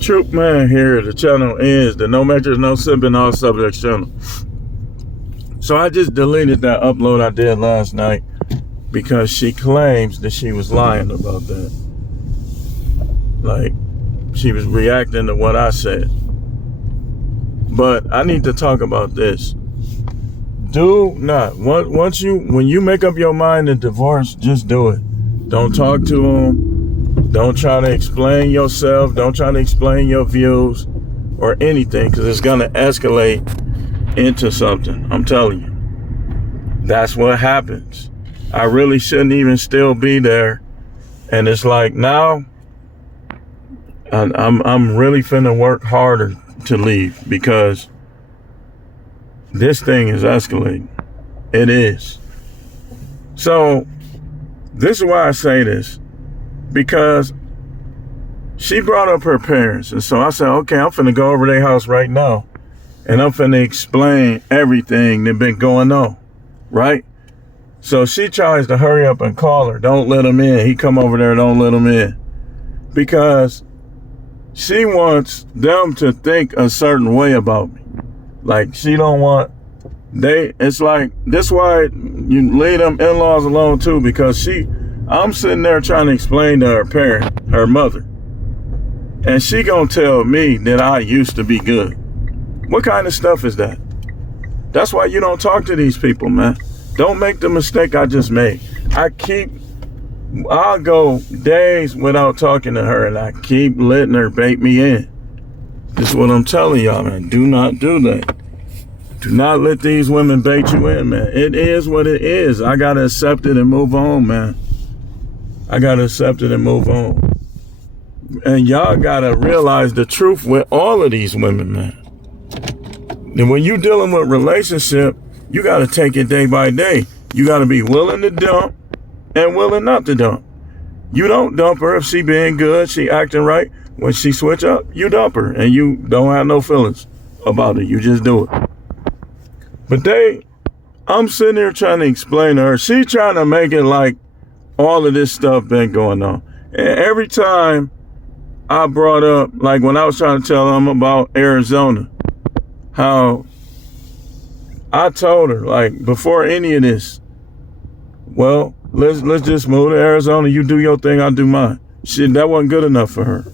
Troop Man here. The channel is the No Matrix, No Sipping, All Subjects channel. So I just deleted that upload I did last night because she claims that she was lying about that. Like, she was reacting to what I said. But I need to talk about this. Do not, when you make up your mind to divorce, just do it. Don't talk to them. Don't try to explain yourself. Don't try to explain your views or anything, because it's going to escalate into something. I'm telling you. That's what happens. I really shouldn't even still be there. And it's like now I'm really finna work harder to leave, because this thing is escalating. It is. So this is why I say this, because she brought up her parents. And so I said, okay, I'm finna go over their house right now. And I'm finna explain everything that been going on, right? So she tries to hurry up and call her. Don't let him in. He come over there, don't let him in. Because she wants them to think a certain way about me. Like, she don't want, it's like, this why you leave them in-laws alone too, because I'm sitting there trying to explain to her mother, and she gonna tell me that I used to be good. What kind of stuff is that? That's why you don't talk to these people, man. Don't make the mistake I just made. I'll go days without talking to her, and I keep letting her bait me in. This is what I'm telling y'all, man. Do not do that. Do not let these women bait you in, man. It is what it is. I gotta accept it and move on, man. I gotta accept it and move on. And y'all gotta realize the truth with all of these women, man. And when you dealing with relationship, you gotta take it day by day. You gotta be willing to dump and willing not to dump. You don't dump her if she being good, she acting right. When she switch up, you dump her, and you don't have no feelings about it. You just do it. But I'm sitting here trying to explain to her. She trying to make it like all of this stuff been going on. And every time I brought up, like when I was trying to tell them about Arizona, how I told her, like, before any of this, well, let's just move to Arizona. You do your thing, I'll do mine. Shit, that wasn't good enough for her.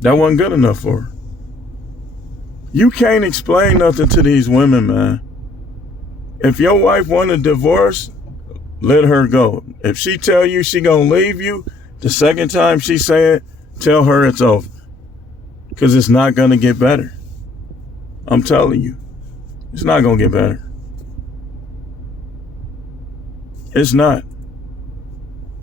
That wasn't good enough for her. You can't explain nothing to these women, man. If your wife want a divorce, let her go. If she tell you she gonna leave you, the second time she say it, tell her it's over. Because it's not gonna get better. I'm telling you. It's not gonna get better. It's not.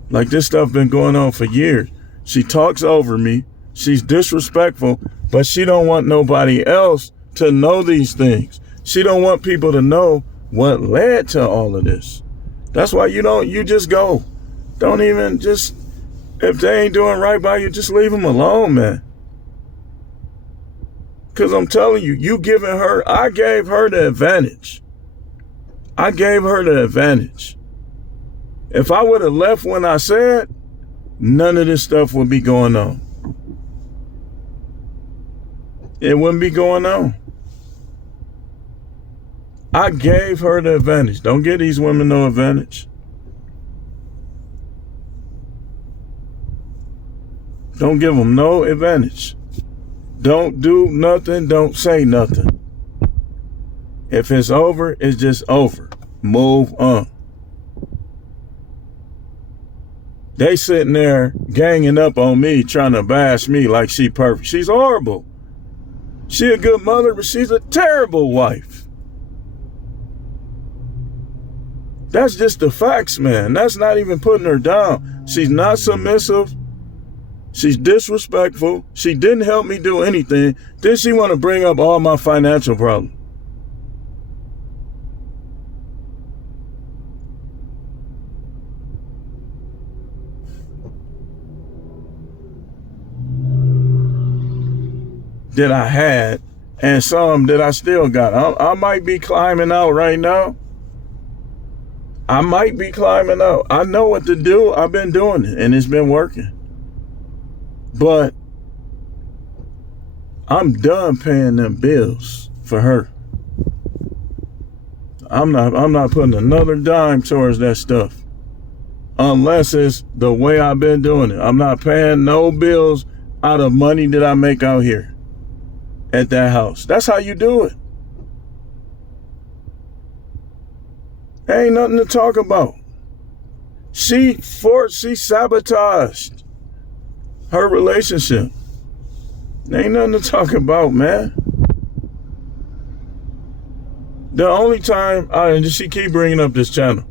Like, this stuff been going on for years. She talks over me. She's disrespectful, but she don't want nobody else to know these things. She don't want people to know what led to all of this. That's why you just go. Don't even if they ain't doing right by you, just leave them alone, man. Because I'm telling you, I gave her the advantage. I gave her the advantage. If I would have left when I said, none of this stuff would be going on. It wouldn't be going on. I gave her the advantage. Don't give these women no advantage. Don't give them no advantage. Don't do nothing. Don't say nothing. If it's over, it's just over. Move on. They sitting there ganging up on me, trying to bash me like she perfect. She's horrible. She a good mother, but she's a terrible wife. That's just the facts, man. That's not even putting her down. She's not submissive. She's disrespectful. She didn't help me do anything. Then she want to bring up all my financial problems. That I had, and some that I still got. I might be climbing out right now. I might be climbing out. I know what to do. I've been doing it, and it's been working. But I'm done paying them bills for her. I'm not putting another dime towards that stuff. Unless it's the way I've been doing it. I'm not paying no bills out of money that I make out here at that house. That's how you do it. Ain't nothing to talk about. She sabotaged her relationship. Ain't nothing to talk about, man. The only time, she keep bringing up this channel.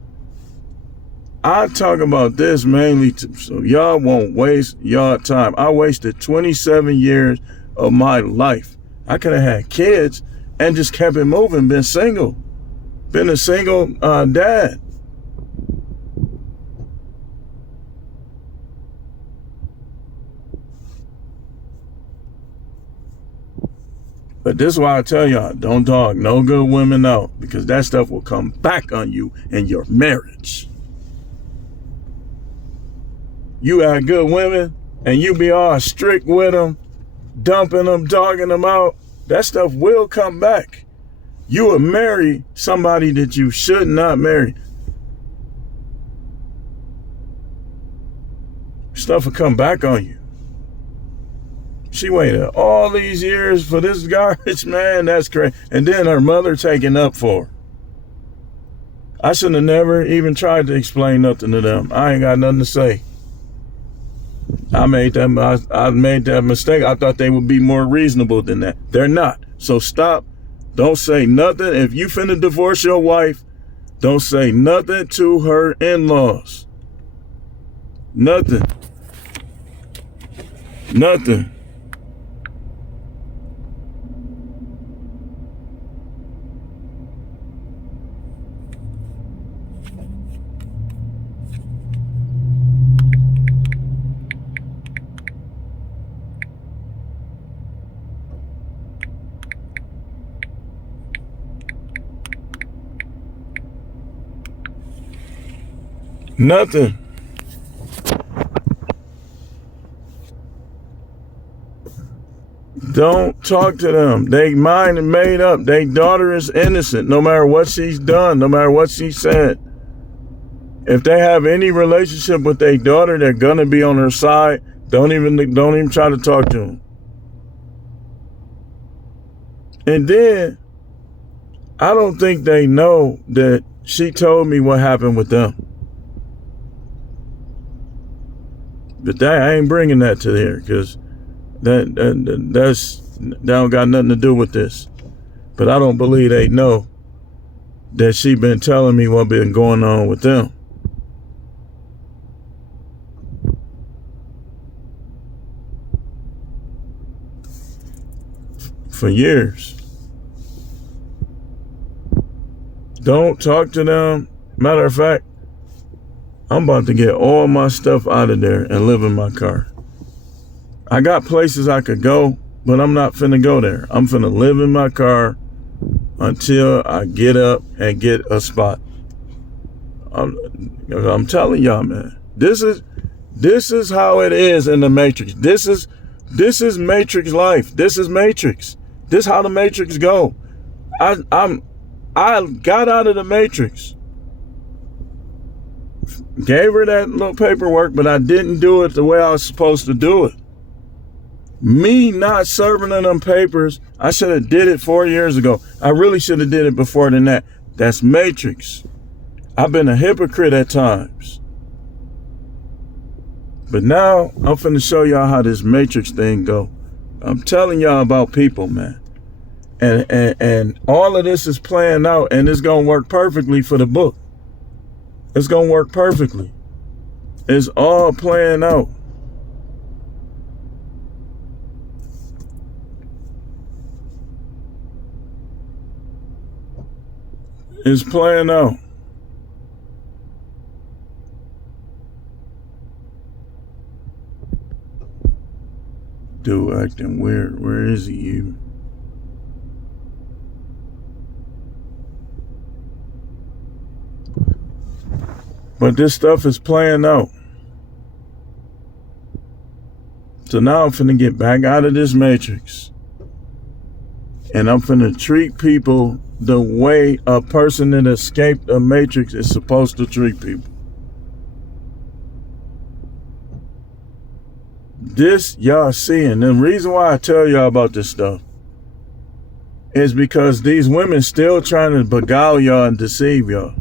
I talk about this mainly so y'all won't waste y'all time. I wasted 27 years of my life. I could have had kids and just kept it moving, been single. Been a single dad. But this is why I tell y'all, don't dog no good women out, because that stuff will come back on you in your marriage. You got good women and you be all strict with them, dumping them, dogging them out. That stuff will come back. You will marry somebody that you should not marry. Stuff will come back on you. She waited all these years for this garbage, man. That's crazy. And then her mother taking up for her. I should have never even tried to explain nothing to them. I ain't got nothing to say. I made that mistake. I thought they would be more reasonable than that. They're not. So stop. Don't say nothing. If you finna divorce your wife, don't say nothing to her in-laws. Nothing. Nothing. Nothing. Don't talk to them. They mind and made up. Their daughter is innocent, no matter what she's done, no matter what she said. If they have any relationship with their daughter, they're gonna be on her side. Don't even try to talk to them. And then I don't think they know that she told me what happened with them. But I ain't bringing that to here, because that don't got nothing to do with this. But I don't believe they know that she been telling me what been going on with them. For years. Don't talk to them. Matter of fact, I'm about to get all my stuff out of there and live in my car. I got places I could go, but I'm not finna go there. I'm finna live in my car until I get up and get a spot. I'm telling y'all, man, this is how it is in the Matrix. This is Matrix life. This is Matrix. This how the Matrix go. I got out of the Matrix. Gave her that little paperwork, but I didn't do it the way I was supposed to do it. Me not serving in them papers, I should have did it 4 years ago. I really should have did it before than that. That's Matrix. I've been a hypocrite at times. But now I'm finna show y'all how this Matrix thing go. I'm telling y'all about people, man. And all of this is playing out, and it's gonna work perfectly for the book. It's going to work perfectly. It's all playing out. It's playing out. Dude acting weird. Where is he even? But this stuff is playing out. So now I'm finna get back out of this matrix. And I'm finna treat people the way a person that escaped a matrix is supposed to treat people. This y'all seeing. The reason why I tell y'all about this stuff is because these women still trying to beguile y'all and deceive y'all.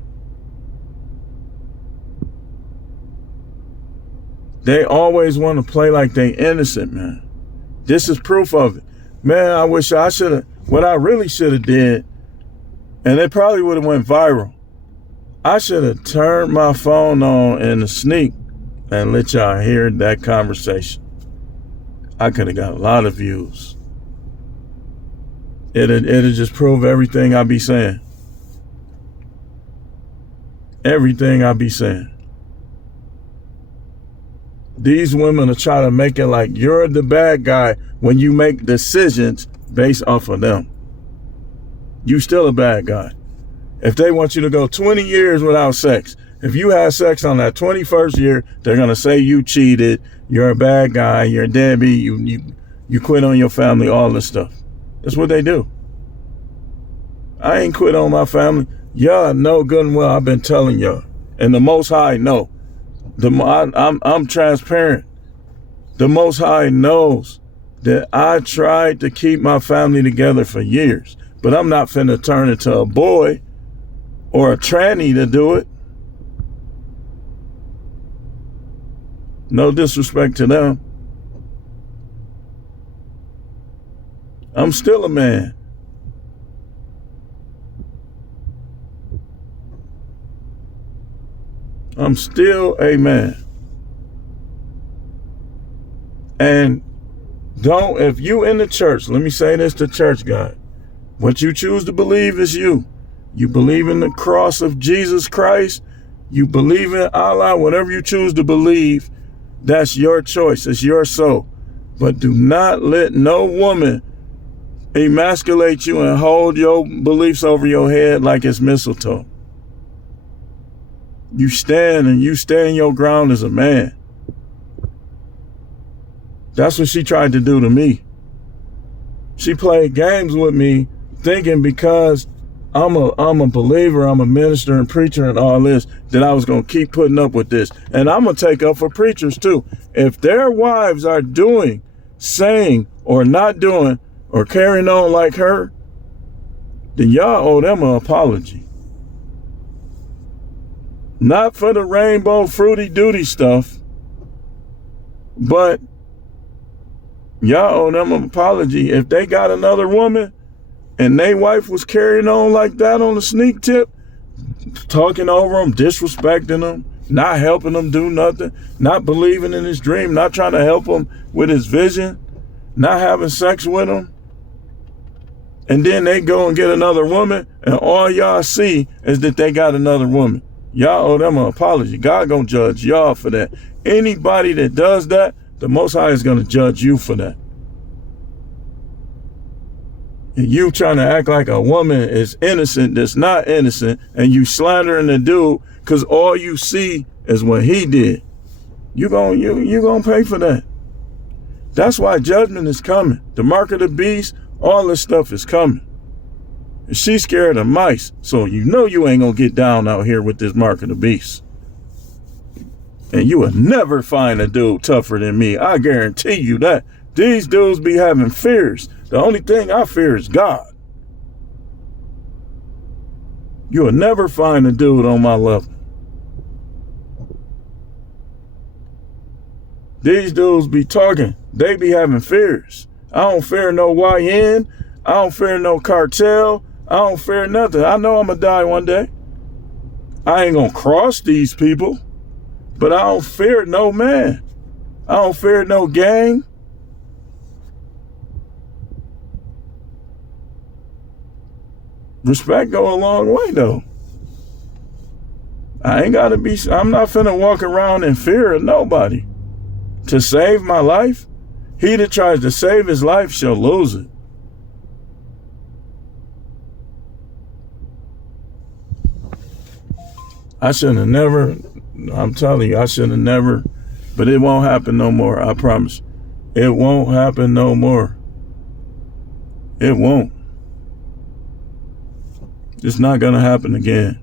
They always want to play like they innocent, man. This is proof of it. Man, I wish I should have, what I really should have did, and it probably would have went viral. I should have turned my phone on in a sneak and let y'all hear that conversation. I could have got a lot of views. It'd just prove everything I be saying. Everything I be saying. These women are trying to make it like you're the bad guy when you make decisions based off of them. You still a bad guy. If they want you to go 20 years without sex, if you had sex on that 21st year, they're going to say you cheated, you're a bad guy, you're a deadbeat, you quit on your family, all this stuff. That's what they do. I ain't quit on my family. Y'all know good and well I've been telling y'all. And the Most High know. I'm transparent. The Most High knows that I tried to keep my family together for years, but I'm not finna turn into a boy or a tranny to do it. No disrespect to them. I'm still a man. I'm still a man. And if you in the church, let me say this to church guy. What you choose to believe is you. You believe in the cross of Jesus Christ. You believe in Allah, whatever you choose to believe, that's your choice. It's your soul. But do not let no woman emasculate you and hold your beliefs over your head like it's mistletoe. You stand your ground as a man. That's what she tried to do to me. She played games with me thinking because I'm a believer, I'm a minister and preacher and all this, that I was going to keep putting up with this. And I'm going to take up for preachers too. If their wives are doing, saying, or not doing, or carrying on like her, then y'all owe them an apology. Not for the rainbow fruity duty stuff, but y'all owe them an apology. If they got another woman and their wife was carrying on like that on the sneak tip, talking over them, disrespecting them, not helping them do nothing, not believing in his dream, not trying to help him with his vision, not having sex with him, and then they go and get another woman and all y'all see is that they got another woman. Y'all owe them an apology. God gonna judge y'all for that. Anybody that does that, the Most High is gonna judge you for that. And you trying to act like a woman is innocent that's not innocent, and you slandering the dude because all you see is what he did. You gonna pay for that. That's why judgment is coming. The mark of the beast, all this stuff is coming. And she's scared of mice, so you know you ain't gonna get down out here with this mark of the beast. And you will never find a dude tougher than me. I guarantee you that. These dudes be having fears. The only thing I fear is God. You will never find a dude on my level. These dudes be talking. They be having fears. I don't fear no YN. I don't fear no cartel. I don't fear nothing. I know I'm going to die one day. I ain't going to cross these people. But I don't fear no man. I don't fear no gang. Respect go a long way though. I'm not finna walk around in fear of nobody. To save my life, he that tries to save his life shall lose it. I should have never, I'm telling you, I should have never, but it won't happen no more, I promise. It won't happen no more. It won't. It's not going to happen again.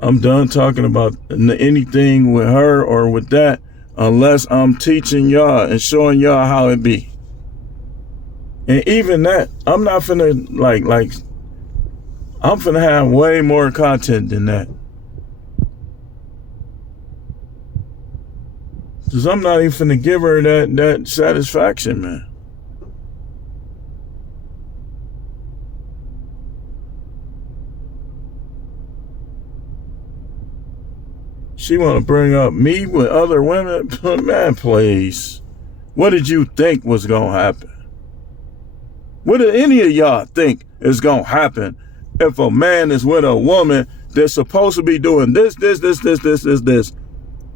I'm done talking about anything with her or with that unless I'm teaching y'all and showing y'all how it be. And even that, I'm not finna I'm finna have way more content than that. Cause I'm not even finna give her that satisfaction, man. She want to bring up me with other women? Man, please. What did you think was going to happen? What did any of y'all think is going to happen if a man is with a woman that's supposed to be doing this,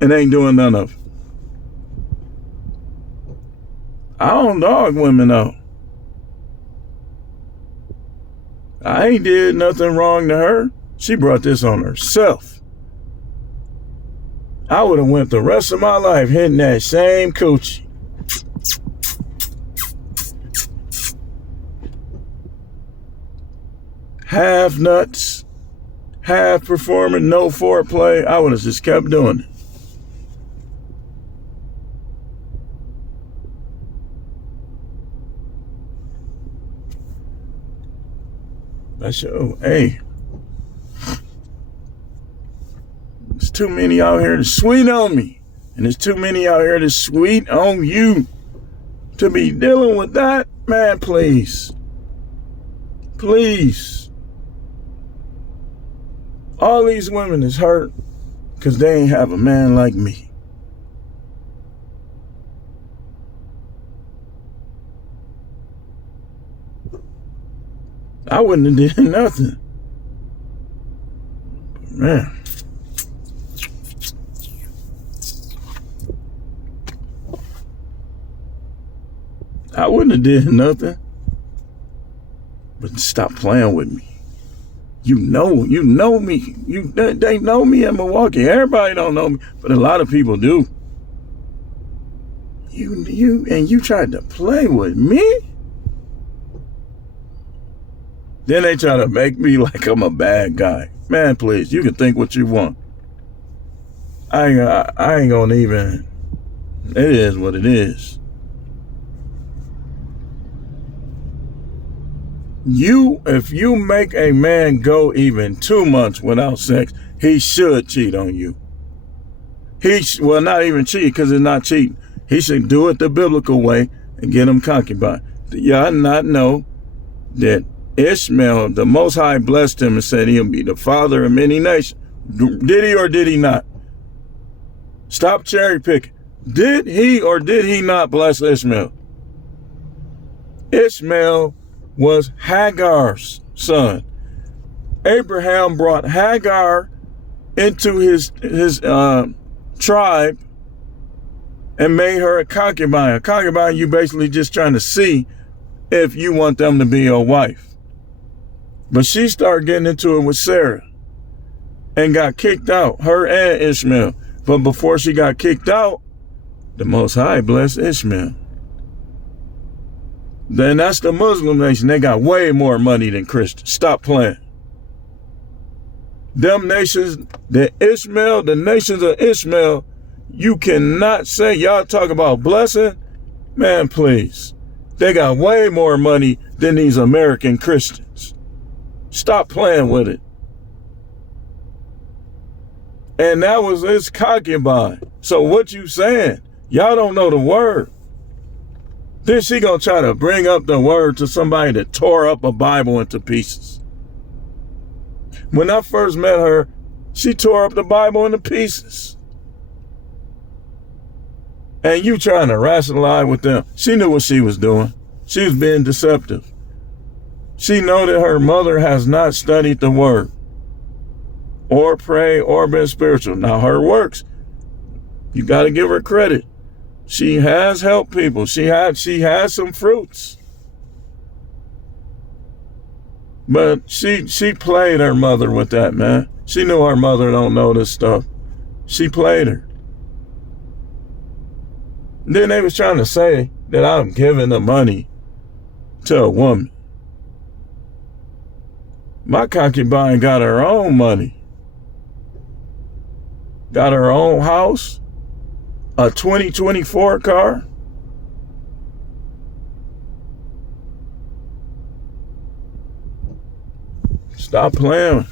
and ain't doing none of it? I don't dog women out. I ain't did nothing wrong to her. She brought this on herself. I would have went the rest of my life hitting that same coochie. Half nuts, half performing, no foreplay. I would have just kept doing it. That's your, hey. There's too many out here to sweet on me. And there's too many out here to sweet on you. To be dealing with that, man, please. Please. All these women is hurt because they ain't have a man like me. I wouldn't have did nothing. Man. I wouldn't have did nothing. But stop playing with me. You know me. They know me in Milwaukee. Everybody don't know me, but a lot of people do. You tried to play with me? Then they try to make me like I'm a bad guy. Man, please, you can think what you want. I ain't gonna even. It is what it is. If you make a man go even 2 months without sex, he should cheat on you. Well, not even cheat, because it's not cheating. He should do it the biblical way and get him concubine. Do y'all not know that Ishmael, the Most High, blessed him and said he'll be the father of many nations? Did he or did he not? Stop cherry picking. Did he or did he not bless Ishmael? Ishmael was Hagar's son. Abraham brought Hagar into his tribe and made her a concubine. A concubine, you basically just trying to see if you want them to be your wife. But she started getting into it with Sarah and got kicked out, her and Ishmael. But before she got kicked out, the Most High blessed Ishmael. Then that's the Muslim nation. They got way more money than Christians. Stop playing. Them nations, the nations of Ishmael, you cannot say, y'all talk about blessing. Man, please. They got way more money than these American Christians. Stop playing with it. And that was his concubine. So what you saying? Y'all don't know the word. Then she gonna try to bring up the word to somebody that tore up a Bible into pieces. When I first met her, she tore up the Bible into pieces. And you trying to rationalize with them. She knew what she was doing. She was being deceptive. She know that her mother has not studied the word or prayed or been spiritual. Now her works, you got to give her credit. She has helped people. She has some fruits. But she played her mother with that, man. She knew her mother don't know this stuff. She played her. Then they was trying to say that I'm giving the money to a woman. My concubine got her own money. Got her own house. A 2024 car. Stop playing.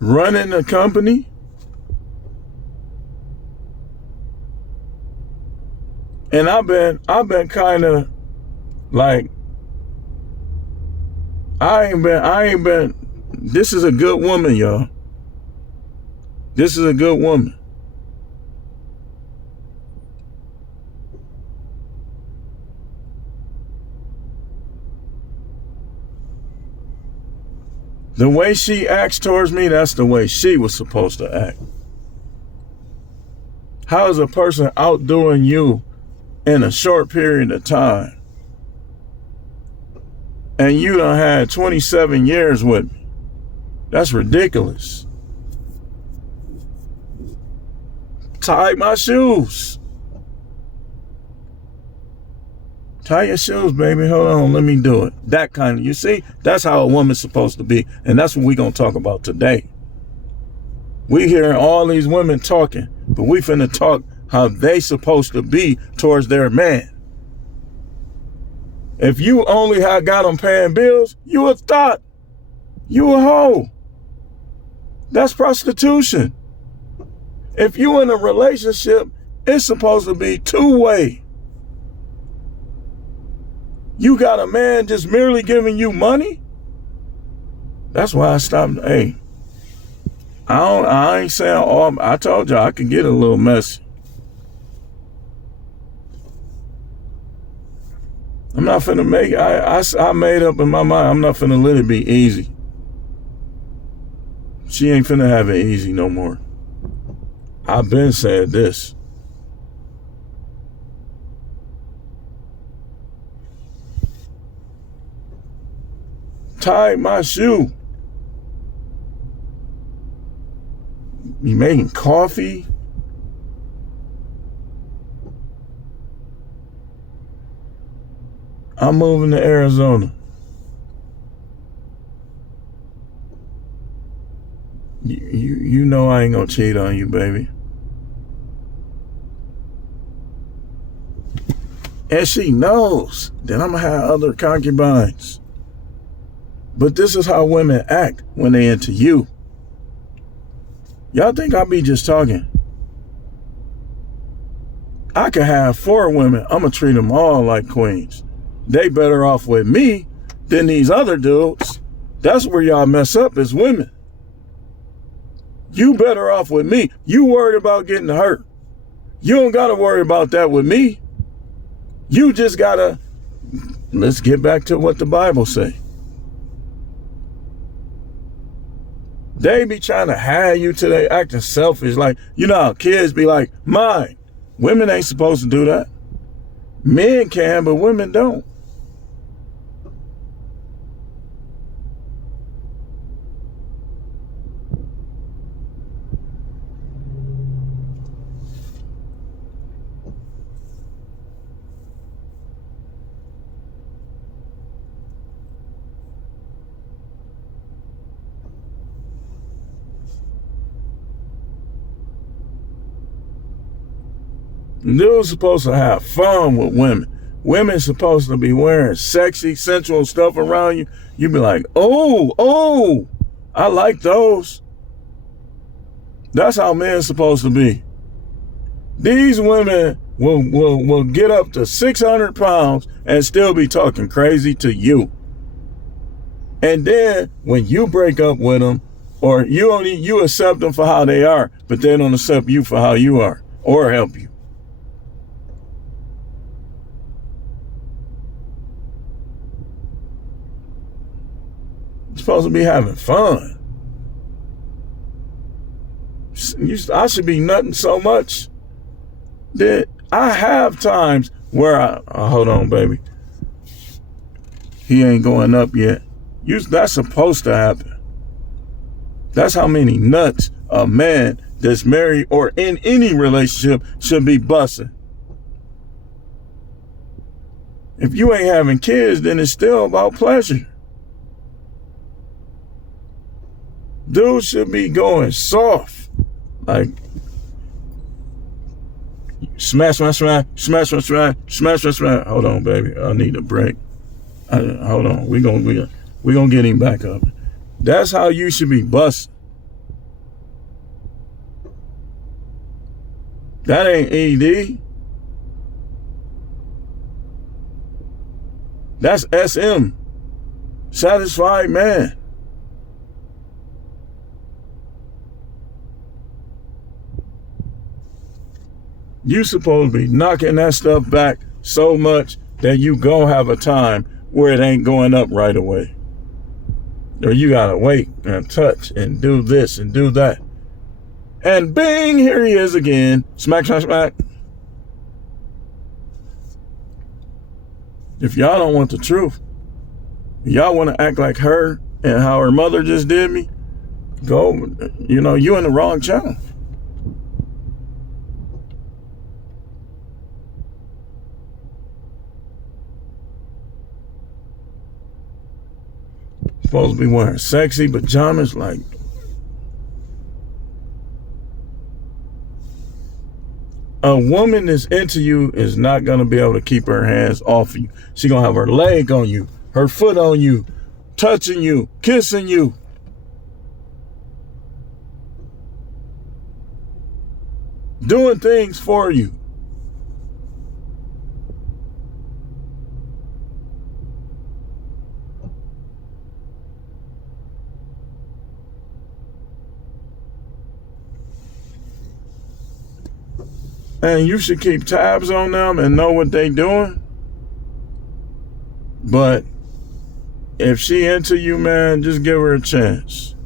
Running a company. And I've been kind of like, I ain't been, this is a good woman, y'all. This is a good woman. The way she acts towards me, that's the way she was supposed to act. How is a person outdoing you in a short period of time? And you done had 27 years with me. That's ridiculous. Tie my shoes. Tie your shoes, baby. Hold on, let me do it. That kind of, you see, that's how a woman's supposed to be. And that's what we're going to talk about today. We hearing all these women talking, but we finna talk how they supposed to be towards their man. If you only had got them paying bills, you a thought. You a hoe. That's prostitution. If you in a relationship, it's supposed to be two-way. You got a man just merely giving you money? That's why I stopped. Hey, I ain't saying all. I told you I could get a little messy. I'm not finna make. I made up in my mind. I'm not finna let it be easy. She ain't finna have it easy no more. I've been saying this. Tie my shoe. You making coffee? I'm moving to Arizona. You know I ain't gonna cheat on you, baby. And she knows that I'm gonna have other concubines. But this is how women act when they into you. Y'all think I be just talking? I could have 4 women. I'm going to treat them all like queens. They better off with me than these other dudes. That's where y'all mess up as women. You better off with me. You worried about getting hurt. You don't got to worry about that with me. You just got to, let's get back to what the Bible say. They be trying to hire you till they acting selfish. Like, you know how kids be like, mine. Women ain't supposed to do that. Men can, but women don't. Dude's supposed to have fun with women. Women's supposed to be wearing sexy, sensual stuff around you. You be like, oh, I like those. That's how men's supposed to be. These women will get up to 600 pounds and still be talking crazy to you. And then when you break up with them, or you accept them for how they are, but they don't accept you for how you are or help you. You're supposed to be having fun. I should be nutting so much that I have times where hold on, baby. He ain't going up yet. That's supposed to happen. That's how many nuts a man that's married or in any relationship should be busting. If you ain't having kids, then it's still about pleasure. Dudes should be going soft. Like, smash, smash, smash, smash, smash, smash, smash, smash, smash. Hold on, baby. I need a break. Hold on. We gonna get him back up. That's how you should be busting. That ain't ED. That's SM. Satisfied man. You supposed to be knocking that stuff back so much that you gonna have a time where it ain't going up right away. Or you gotta wait and touch and do this and do that. And bing, here he is again. Smack, smack, smack. If y'all don't want the truth, y'all want to act like her and how her mother just did me, go, you in the wrong channel. Supposed to be wearing sexy pajamas, like, a woman that's into you is not going to be able to keep her hands off you. She's going to have her leg on you, her foot on you, touching you, kissing you. Doing things for you. And you should keep tabs on them and know what they doing. But if she into you, man, just give her a chance.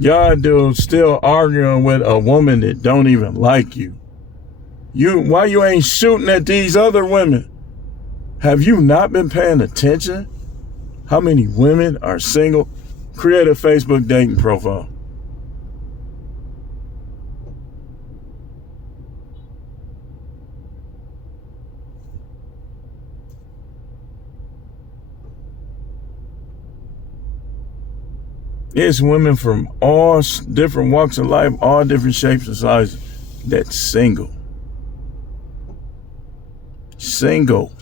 Y'all dudes still arguing with a woman that don't even like you. Why you ain't shooting at these other women? Have you not been paying attention? How many women are single? Create a Facebook dating profile. It's women from all different walks of life, all different shapes and sizes, that's single. Single.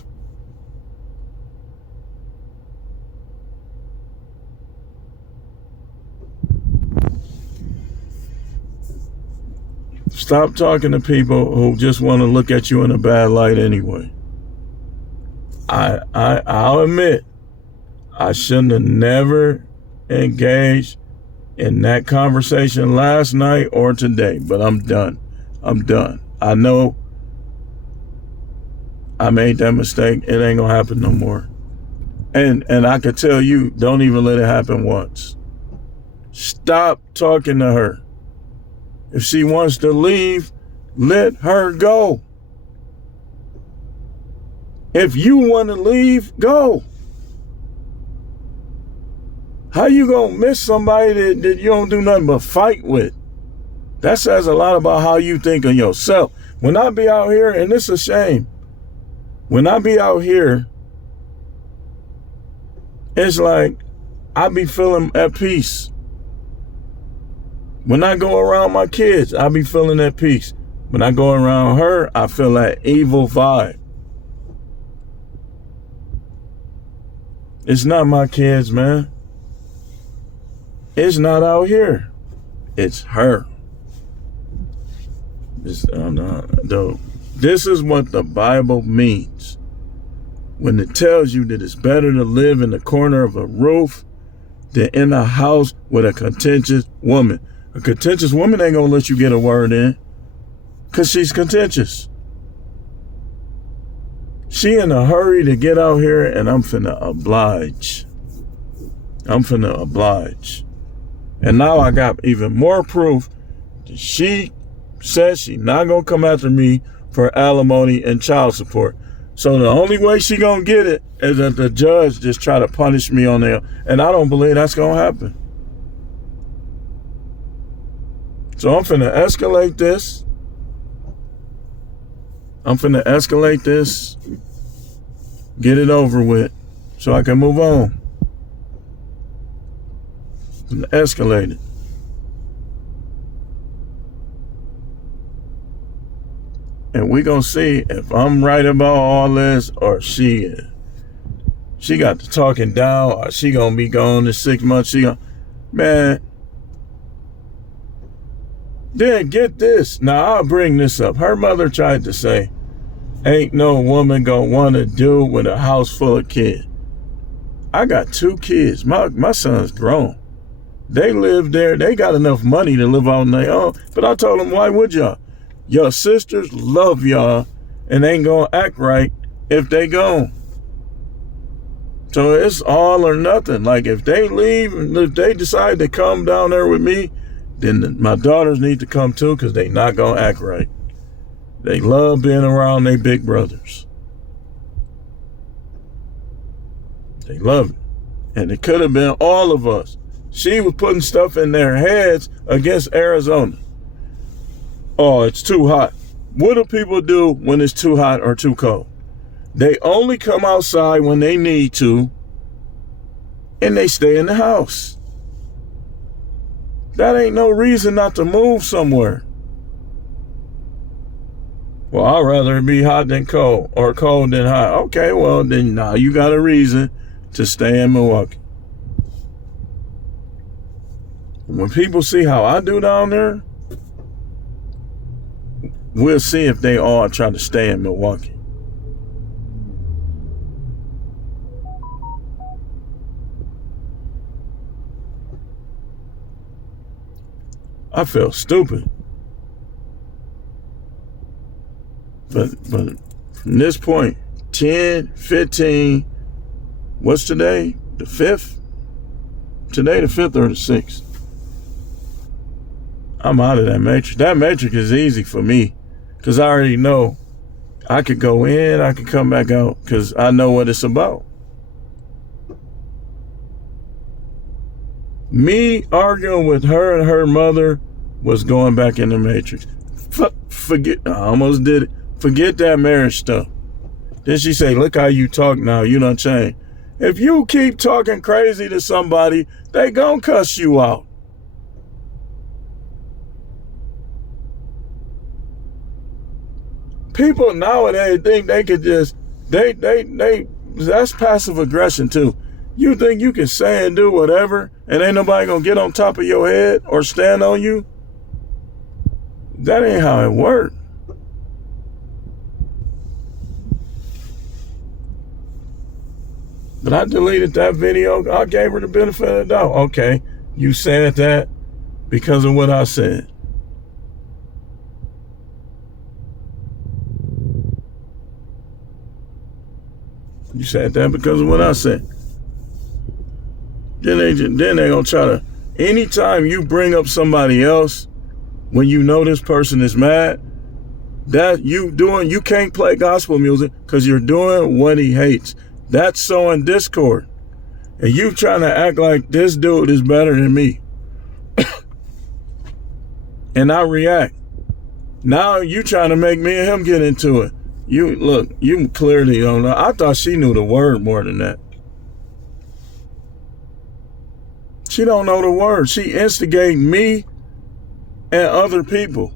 Stop talking to people who just want to look at you in a bad light anyway. I'll admit, I shouldn't have never engaged in that conversation last night or today, but I'm done. I know I made that mistake. It ain't gonna happen no more. And I could tell you, don't even let it happen once. Stop talking to her. If she wants to leave, let her go. If you want to leave, go. How you gonna miss somebody that you don't do nothing but fight with? That says a lot about how you think of yourself. When I be out here, and it's a shame, when I be out here, it's like I be feeling at peace. When I go around my kids, I be feeling at peace. When I go around her, I feel that evil vibe. It's not my kids, man. It's not out here. It's her. This is what the Bible means when it tells you that it's better to live in the corner of a roof than in a house with a contentious woman. A contentious woman ain't gonna let you get a word in because she's contentious. She in a hurry to get out here, and I'm finna oblige. And now I got even more proof that she says she not gonna come after me for alimony and child support. So the only way she gonna get it is that the judge just try to punish me on there. And I don't believe that's gonna happen. So I'm finna escalate this. Get it over with so I can move on. And escalate it. And we gonna see if I'm right about all this or she is. She got the talking down, or she gonna be gone in 6 months. Man. Then get this. Now I'll bring this up. Her mother tried to say, ain't no woman gonna wanna do with a house full of kids. I got 2 kids. My son's grown. They live there. They got enough money to live on their own. But I told them, why would y'all? Your sisters love y'all and ain't gonna act right if they gone. So it's all or nothing. Like if they leave, if they decide to come down there with me, then my daughters need to come too, because they not gonna act right. They love being around their big brothers. They love it. And it could have been all of us. She was putting stuff in their heads against Arizona. Oh, it's too hot. What do people do when it's too hot or too cold? They only come outside when they need to, and they stay in the house. That ain't no reason not to move somewhere. Well, I'd rather it be hot than cold, or cold than hot. Okay, well, then now you got a reason to stay in Milwaukee. When people see how I do down there, we'll see if they all try to stay in Milwaukee. I feel stupid. But from this point, 10, 15, what's today? The 5th? Today the 5th or the 6th? I'm out of that matrix. That matrix is easy for me because I already know I could go in, I could come back out because I know what it's about. Me arguing with her and her mother was going back in the matrix. Forget, I almost did it. Forget that marriage stuff. Then she say, look how you talk now, you done changed. If you keep talking crazy to somebody, they gonna cuss you out. People nowadays think they could just, that's passive aggression too. You think you can say and do whatever and ain't nobody gonna get on top of your head or stand on you? That ain't how it works. But I deleted that video. I gave her the benefit of the doubt. Okay, you said that because of what I said. You said that because of what I said. Then they gonna try to, anytime you bring up somebody else, when you know this person is mad, that you can't play gospel music because you're doing what he hates. That's sowing discord. And you trying to act like this dude is better than me. And I react. Now you trying to make me and him get into it. You clearly don't know. I thought she knew the word more than that. She don't know the word. She instigated me and other people.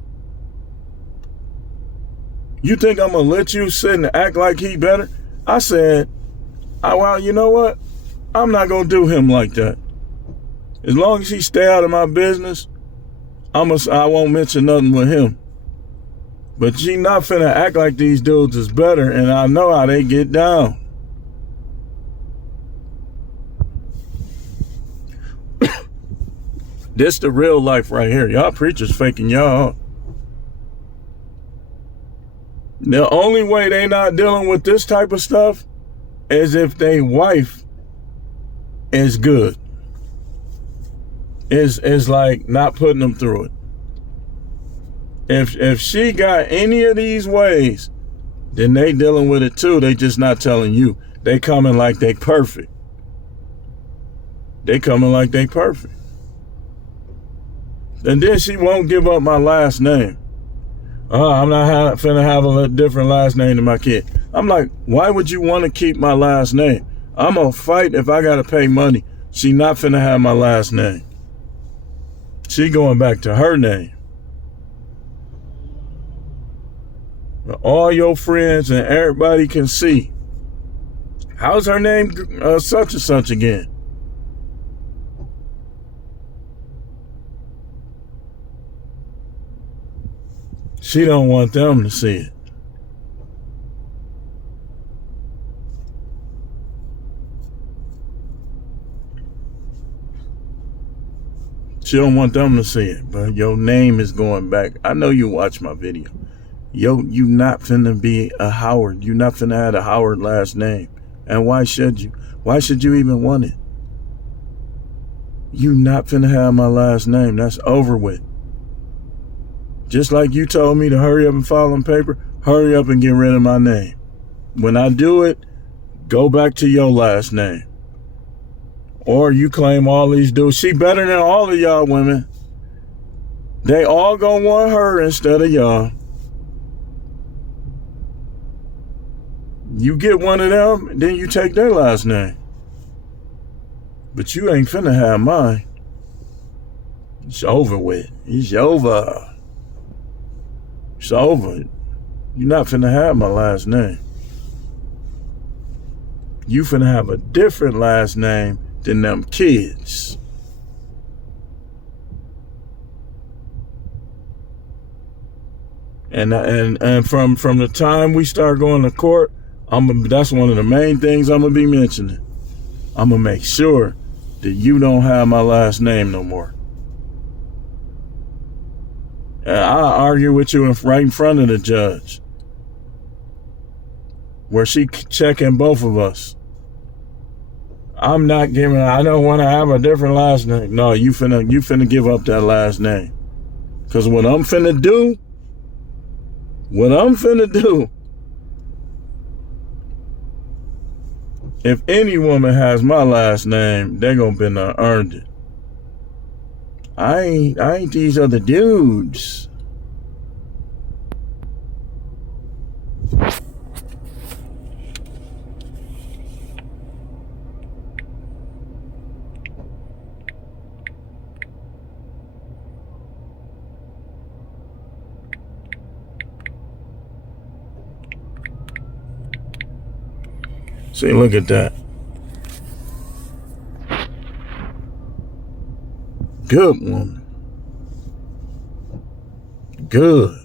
You think I'm gonna let you sit and act like he better? I said, well, you know what? I'm not gonna do him like that. As long as he stay out of my business, I won't mention nothing with him. But she not finna act like these dudes is better, and I know how they get down. This the real life right here. Y'all preachers faking y'all. The only way they not dealing with this type of stuff is if they wife is good. Is like not putting them through it. If she got any of these ways, then they dealing with it too. They just not telling you. They coming like they perfect. They coming like they perfect. And then she won't give up my last name. I'm not finna have a different last name than my kid. I'm like, why would you want to keep my last name? I'm gonna fight if I gotta pay money. She not finna have my last name. She going back to her name. All your friends and everybody can see. How's her name such and such again? She don't want them to see it. She don't want them to see it, but your name is going back. I know you watch my video. You not finna be a Howard. You not finna have a Howard last name. And why should you? Why should you even want it? You not finna have my last name. That's over with. Just like you told me to hurry up and file on paper, hurry up and get rid of my name. When I do it, go back to your last name. Or you claim all these dudes. She better than all of y'all women. They all gonna want her instead of y'all. You get one of them, then you take their last name. But you ain't finna have mine. It's over with. It's over. It's over. You're not finna have my last name. You finna have a different last name than them kids. And from the time we start going to court, that's one of the main things I'm gonna be mentioning. I'm gonna make sure that you don't have my last name no more. And I'll argue with you right in front of the judge, where she checking both of us. I don't want to have a different last name. No, you finna give up that last name. Because what I'm finna do, if any woman has my last name, they're gonna be not earned it. I ain't these other dudes. See, look at that. Good woman. Good.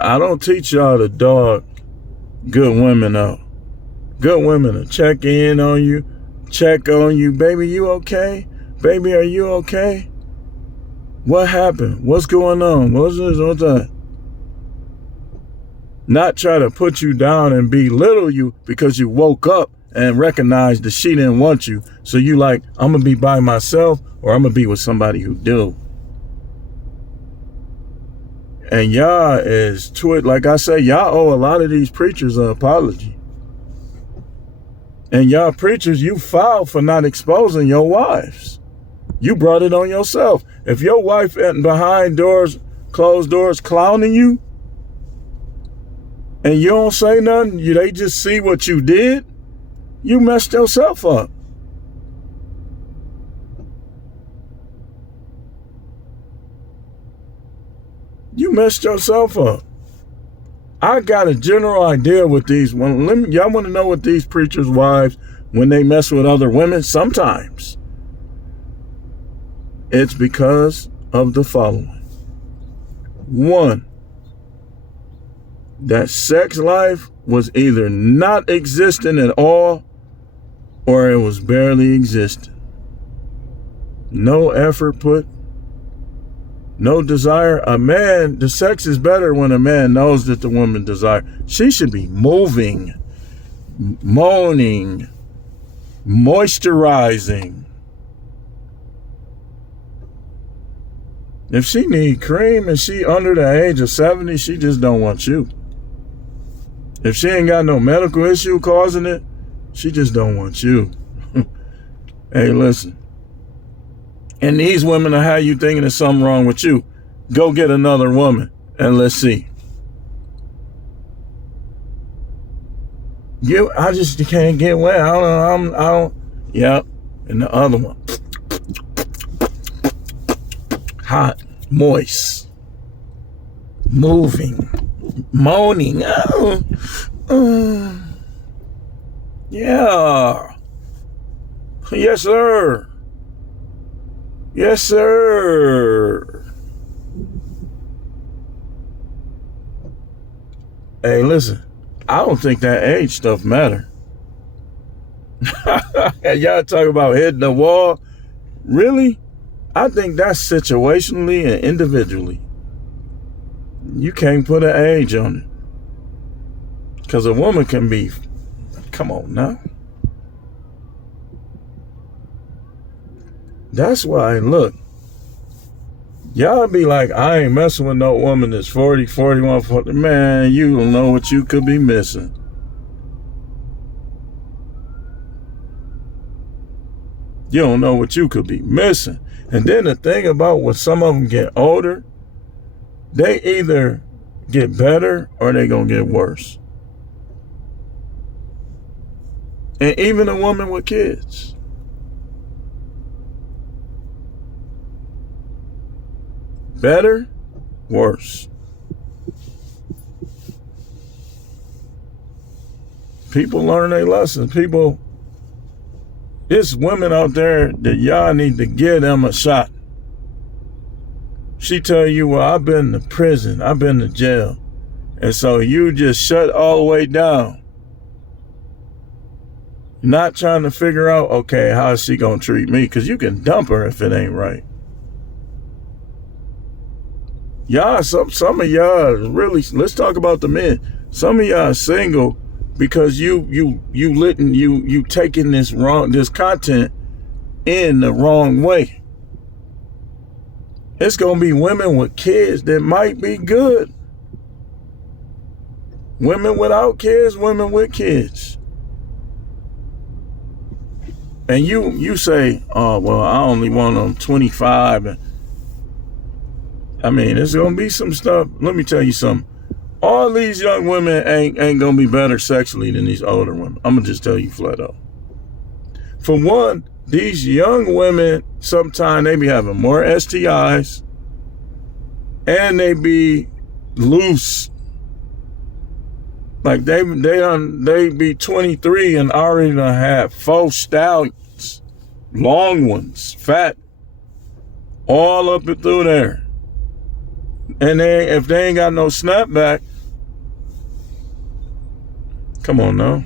I don't teach y'all to dog good women out. Good women will check in on you, check on you. Baby, you okay? Baby, are you okay? What happened? What's going on? What's this? What's that? Not try to put you down and belittle you because you woke up and recognized that she didn't want you. So you like, I'm going to be by myself or I'm going to be with somebody who do. And y'all like I say, y'all owe a lot of these preachers an apology. And y'all preachers, you filed for not exposing your wives. You brought it on yourself. If your wife behind doors, closed doors, clowning you, and you don't say nothing, they just see what you did, you messed yourself up. You messed yourself up. I got a general idea with these. Y'all want to know what these preachers' wives, when they mess with other women, sometimes it's because of the following. One, that sex life was either not existing at all or it was barely existing. No effort put, no desire. The sex is better when a man knows that the woman desires. She should be moving, moaning, moisturizing. If she need cream and she under the age of 70, she just don't want you. If she ain't got no medical issue causing it, she just don't want you. Hey, listen. And these women will have you thinking there's something wrong with you. Go get another woman and let's see. I just can't get wet. I don't. Yep. And the other one. Hot, moist, moving, moaning. Yeah. Yes, sir. Yes, sir. Hey, listen. I don't think that age stuff matter. Y'all talk about hitting the wall. Really? I think that's situationally and individually. You can't put an age on it. Because a woman can be, come on now. That's why, look, y'all be like, I ain't messing with no woman that's 40, 41, 40. Man, you don't know what you could be missing. You don't know what you could be missing. And then the thing about when some of them get older, they either get better or they gonna get worse. And even a woman with kids. Better, worse. People learn their lessons. There's women out there that y'all need to give them a shot. She tell you, well, I've been to prison, I've been to jail. And so you just shut all the way down. Not trying to figure out, okay, how is she gonna treat me? Because you can dump her if it ain't right. Y'all, some of y'all really, let's talk about the men. Some of y'all are single because you taking this content in the wrong way. It's gonna be women with kids that might be good. Women without kids, women with kids. And you say, oh, well, I only want them 25. I mean, there's gonna be some stuff. Let me tell you something. All these young women ain't gonna be better sexually than these older women. I'm gonna just tell you flat out. For one, these young women, sometimes they be having more STIs and they be loose. Like they be 23 and already done have 4 stallions, long ones, fat, all up and through there. And if they ain't got no snapback, come on now.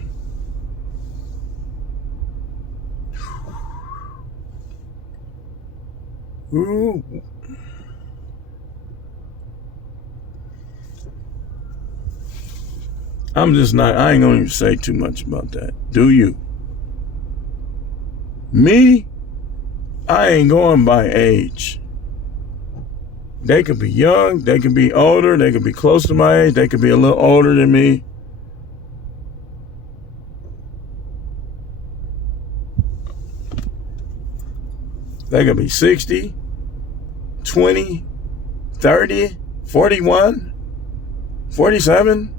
Ooh. I ain't gonna even say too much about that. Do you? Me, I ain't going by age. They could be young, they could be older, they could be close to my age, they could be a little older than me. They could be 60, 20, 30, 41, 47.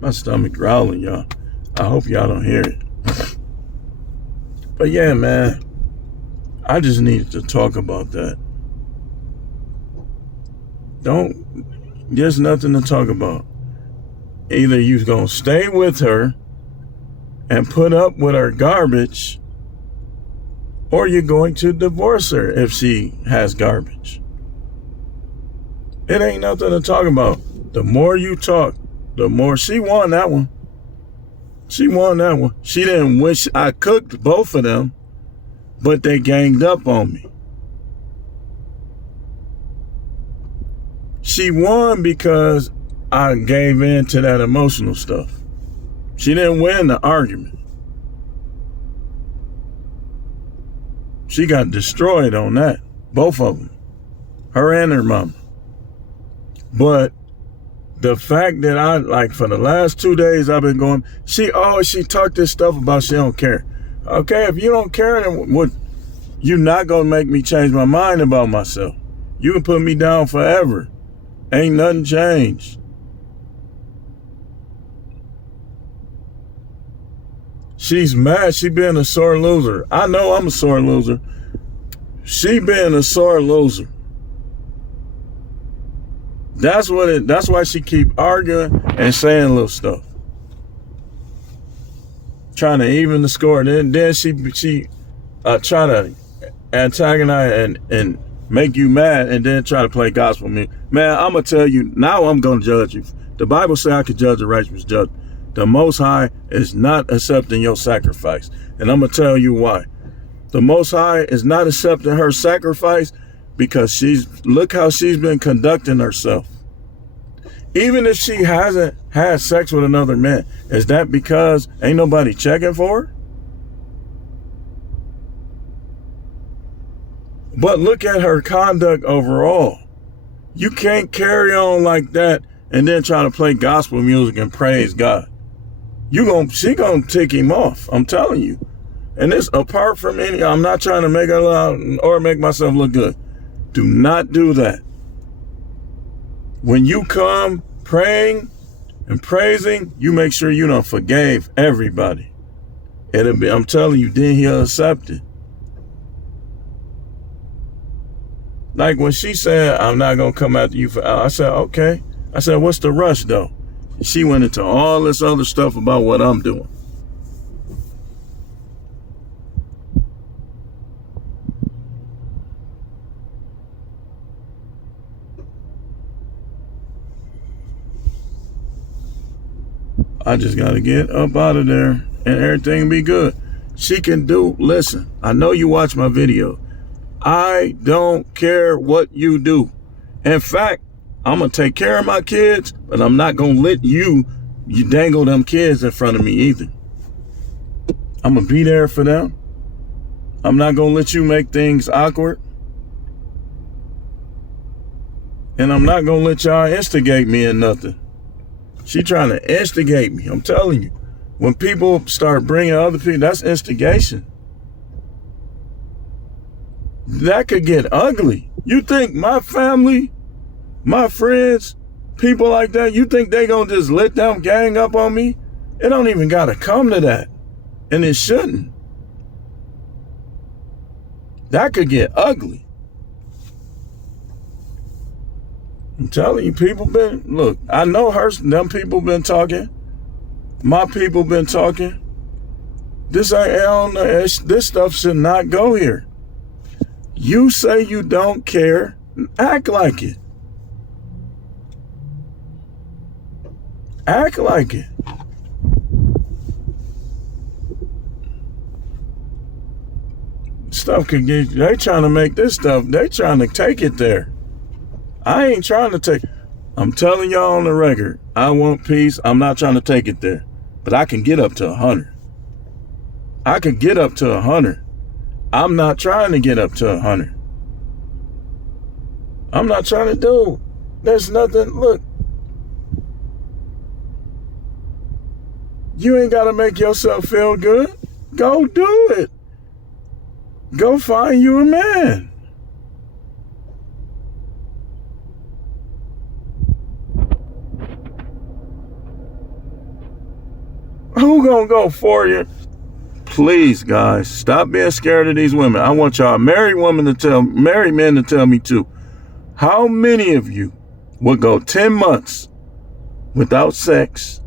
My stomach growling, y'all. I hope y'all don't hear it. But yeah, man, I just needed to talk about that. There's nothing to talk about. Either you're going to stay with her and put up with her garbage, or you're going to divorce her if she has garbage. It ain't nothing to talk about. The more you talk, the more. She won that one. She won that one. She didn't wish. I cooked both of them, but they ganged up on me. She won because I gave in to that emotional stuff. She didn't win the argument. She got destroyed on that. Both of them. Her and her mama. But The fact that I, like, for the last 2 days I've been going, she talked this stuff about she don't care. Okay, if you don't care, then what? You're not gonna make me change my mind about myself. You can put me down forever. Ain't nothing changed. She's mad. She been a sore loser. I know I'm a sore loser. She been a sore loser. That's why she keep arguing and saying little stuff. Trying to even the score. Then she try to antagonize and make you mad, and then try to play gospel music. Man, I'm gonna tell you, now I'm gonna judge you. The Bible says I could judge a righteous judge. The Most High is not accepting your sacrifice. And I'm gonna tell you why. The Most High is not accepting her sacrifice because look how she's been conducting herself. Even if she hasn't had sex with another man, is that because ain't nobody checking for her? But look at her conduct overall. You can't carry on like that and then try to play gospel music and praise God. She gonna tick him off. I'm telling you. And it's apart from I'm not trying to make her loud or make myself look good. Do not do that. When you come praying and praising, you make sure you done forgave everybody. I'm telling you, then he'll accept it. Like when she said, I'm not going to come after you for, I said, okay. I said, what's the rush though? She went into all this other stuff about what I'm doing. I just got to get up out of there and everything be good. Listen, I know you watch my video. I don't care what you do. In fact, I'm going to take care of my kids, but I'm not going to let you dangle them kids in front of me either. I'm going to be there for them. I'm not going to let you make things awkward. And I'm not going to let y'all instigate me in nothing. She trying to instigate me. I'm telling you. When people start bringing other people, that's instigation. That could get ugly. You think my family, my friends, people like that, you think they gonna just let them gang up on me? It don't even gotta come to that. And it shouldn't. That could get ugly. I'm telling you, look, I know them people been talking. My people been talking. This stuff should not go here. You say you don't care, act like it. Act like it. Stuff could get, they trying to make this stuff, they trying to take it there. I ain't trying to take, I'm telling y'all on the record, I want peace. I'm not trying to take it there, but I can get up to 100. I can get up to 100. I'm not trying to get up to 100. I'm not trying to do. There's nothing. Look, you ain't got to make yourself feel good. Go do it. Go find you a man. Who gonna go for you? Please, guys, stop being scared of these women. I want y'all married men to tell me too. How many of you would go 10 months without sex,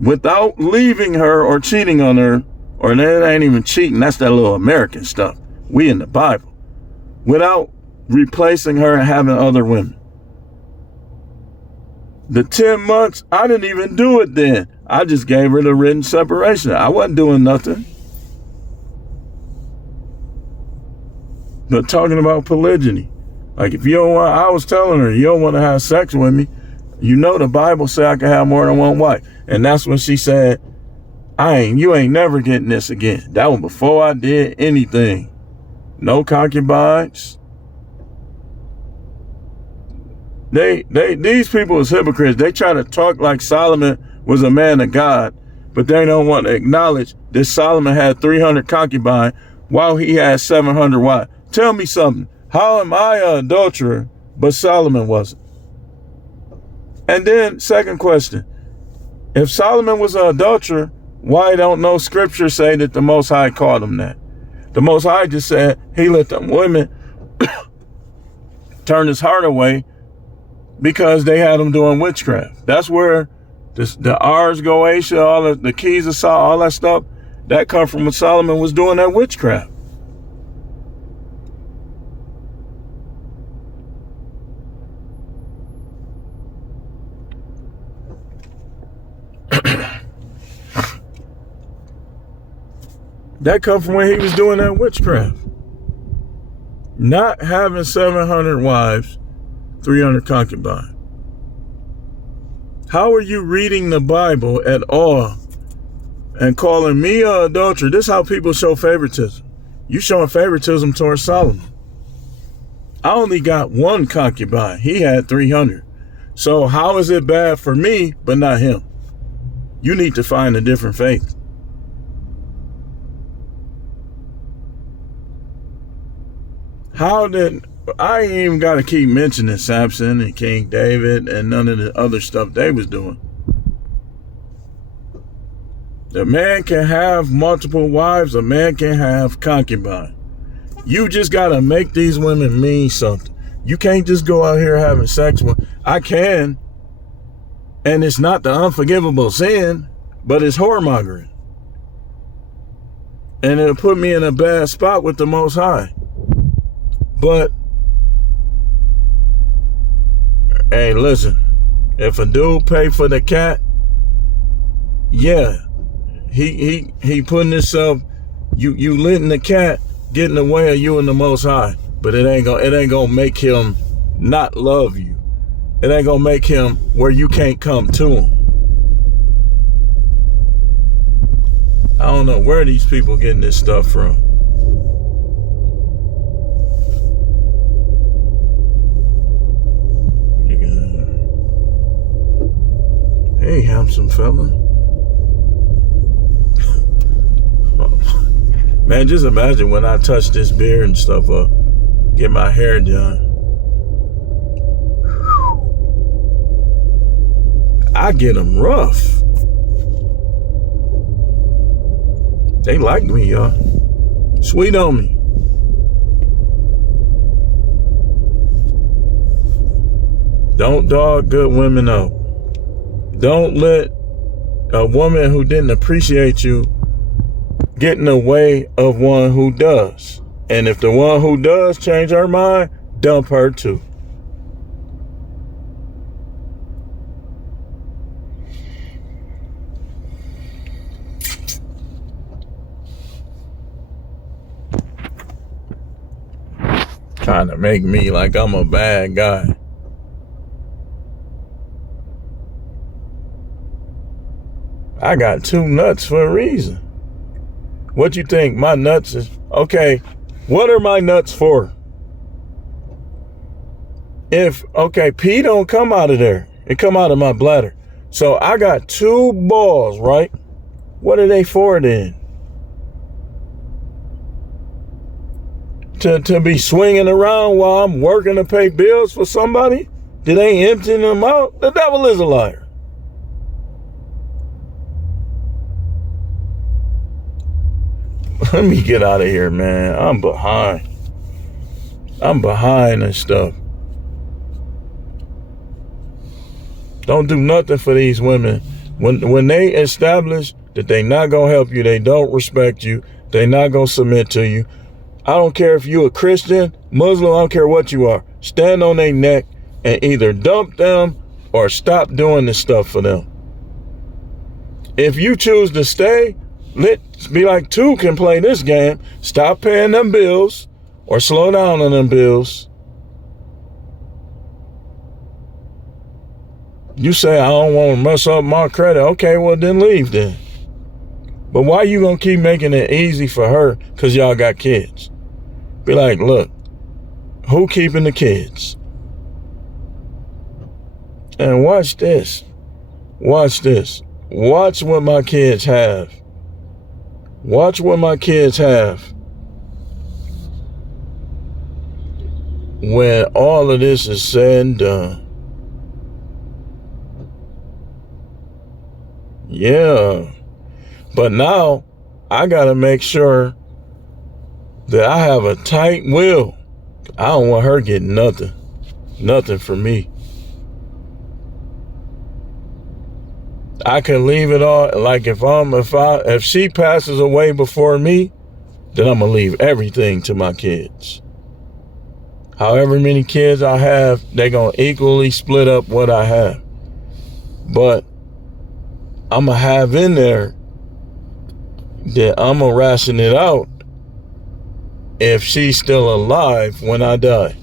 without leaving her or cheating on her, or that ain't even cheating, that's that little American stuff. We in the Bible. Without replacing her and having other women. The 10 months, I didn't even do it then. I just gave her the written separation. I wasn't doing nothing. But talking about polygyny. Like if you don't want, I was telling her, you don't want to have sex with me. You know the Bible said I can have more than one wife. And that's when she said, you ain't never getting this again. That was before I did anything. No concubines. These people is hypocrites. They try to talk like Solomon was a man of God, but they don't want to acknowledge that Solomon had 300 concubines while he had 700 wives. Tell me something. How am I an adulterer, but Solomon wasn't? And then, second question. If Solomon was an adulterer, why don't no scripture say that the Most High called him that? The Most High just said he let them women turn his heart away because they had him doing witchcraft. That's where the Ars Goetia, all the keys of Saul, all that stuff, that come from when Solomon was doing that witchcraft. That come from when he was doing that witchcraft. Not having 700 wives, 300 concubines. How are you reading the Bible at all and calling me an adulterer? This is how people show favoritism. You showing favoritism towards Solomon. I only got one concubine. He had 300. So how is it bad for me, but not him? You need to find a different faith. How did I ain't even got to keep mentioning Samson and King David and none of the other stuff they was doing. A man can have multiple wives. A man can have concubines. You just got to make these women mean something. You can't just go out here having sex with. I can. And it's not the unforgivable sin, but it's whoremongering. And it'll put me in a bad spot with the Most High. But, hey, listen, if a dude pay for the cat, yeah, he putting himself, you letting the cat get in the way of you and the Most High, but it ain't gonna make him not love you. It ain't gonna make him where you can't come to him. I don't know where these people getting this stuff from. Hey, handsome fella. Man, just imagine when I touch this beard and stuff up, get my hair done. I get them rough. They like me, y'all. Sweet on me. Don't dog good women out. Don't let a woman who didn't appreciate you get in the way of one who does. And if the one who does change her mind, dump her too. Trying to make me like I'm a bad guy. I got 2 nuts for a reason. What you think? My nuts is... Okay, what are my nuts for? Okay, pee don't come out of there. It come out of my bladder. So I got 2 balls, right? What are they for then? To be swinging around while I'm working to pay bills for somebody? Did they empty them out? The devil is a liar. Let me get out of here, man. I'm behind. I'm behind and stuff. Don't do nothing for these women. When they establish that they not gonna help you, they don't respect you, they not gonna submit to you. I don't care if you a Christian, Muslim, I don't care what you are. Stand on their neck and either dump them or stop doing this stuff for them. If you choose to stay, let's be like 2 can play this game. Stop paying them bills or slow down on them bills. You say, I don't want to mess up my credit. Okay, well then leave then. But why you gonna keep making it easy for her? Because y'all got kids. Be like, look, who keeping the kids? And watch this. Watch this. Watch what my kids have. Watch what my kids have. When all of this is said and done. Yeah. But now I gotta make sure that I have a tight will. I don't want her getting nothing. Nothing from me. I can leave it all. Like if she passes away before me, then I'm gonna leave everything to my kids. However many kids I have, they're gonna equally split up what I have. But I'm gonna have in there that I'm gonna ration it out if she's still alive when I die.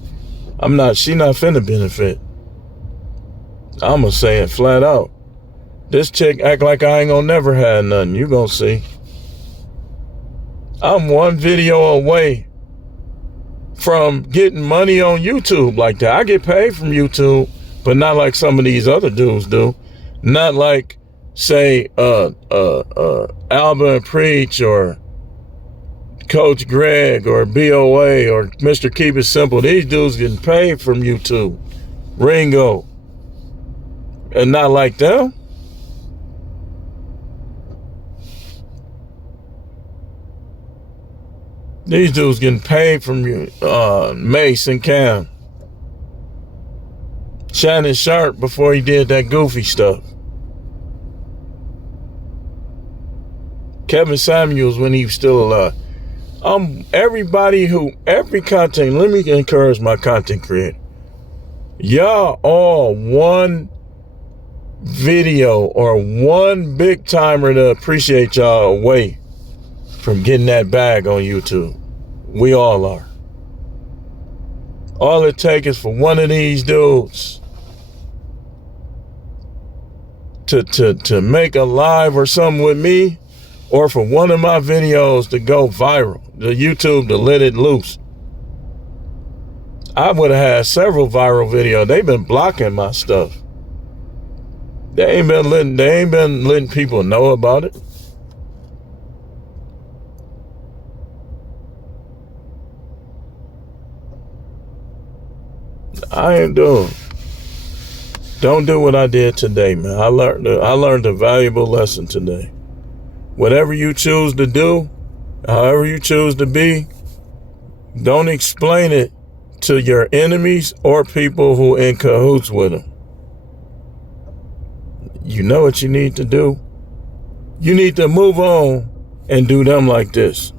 She not finna benefit. I'm gonna say it flat out. This chick act like I ain't gonna never have nothing. You gonna see. I'm one video away from getting money on YouTube like that. I get paid from YouTube, but not like some of these other dudes do. Not like, say, Alba and Preach or Coach Greg or BOA or Mr. Keep It Simple. These dudes getting paid from YouTube. Ringo. And not like them. These dudes getting paid from Mace and Cam. Shannon Sharp before he did that goofy stuff. Kevin Samuels when he was still alive. Every content, let me encourage my content creator. Y'all all one video or one big timer to appreciate y'all away from getting that bag on YouTube. We all are. All it takes is for one of these dudes to make a live or something with me, or for one of my videos to go viral, the YouTube to let it loose. I would have had several viral videos. They've been blocking my stuff. They ain't been letting people know about it. I ain't doing. Don't do what I did today, man. I learned a valuable lesson today. Whatever you choose to do, however you choose to be, don't explain it to your enemies or people who in cahoots with them. You know what you need to do? You need to move on and do them like this.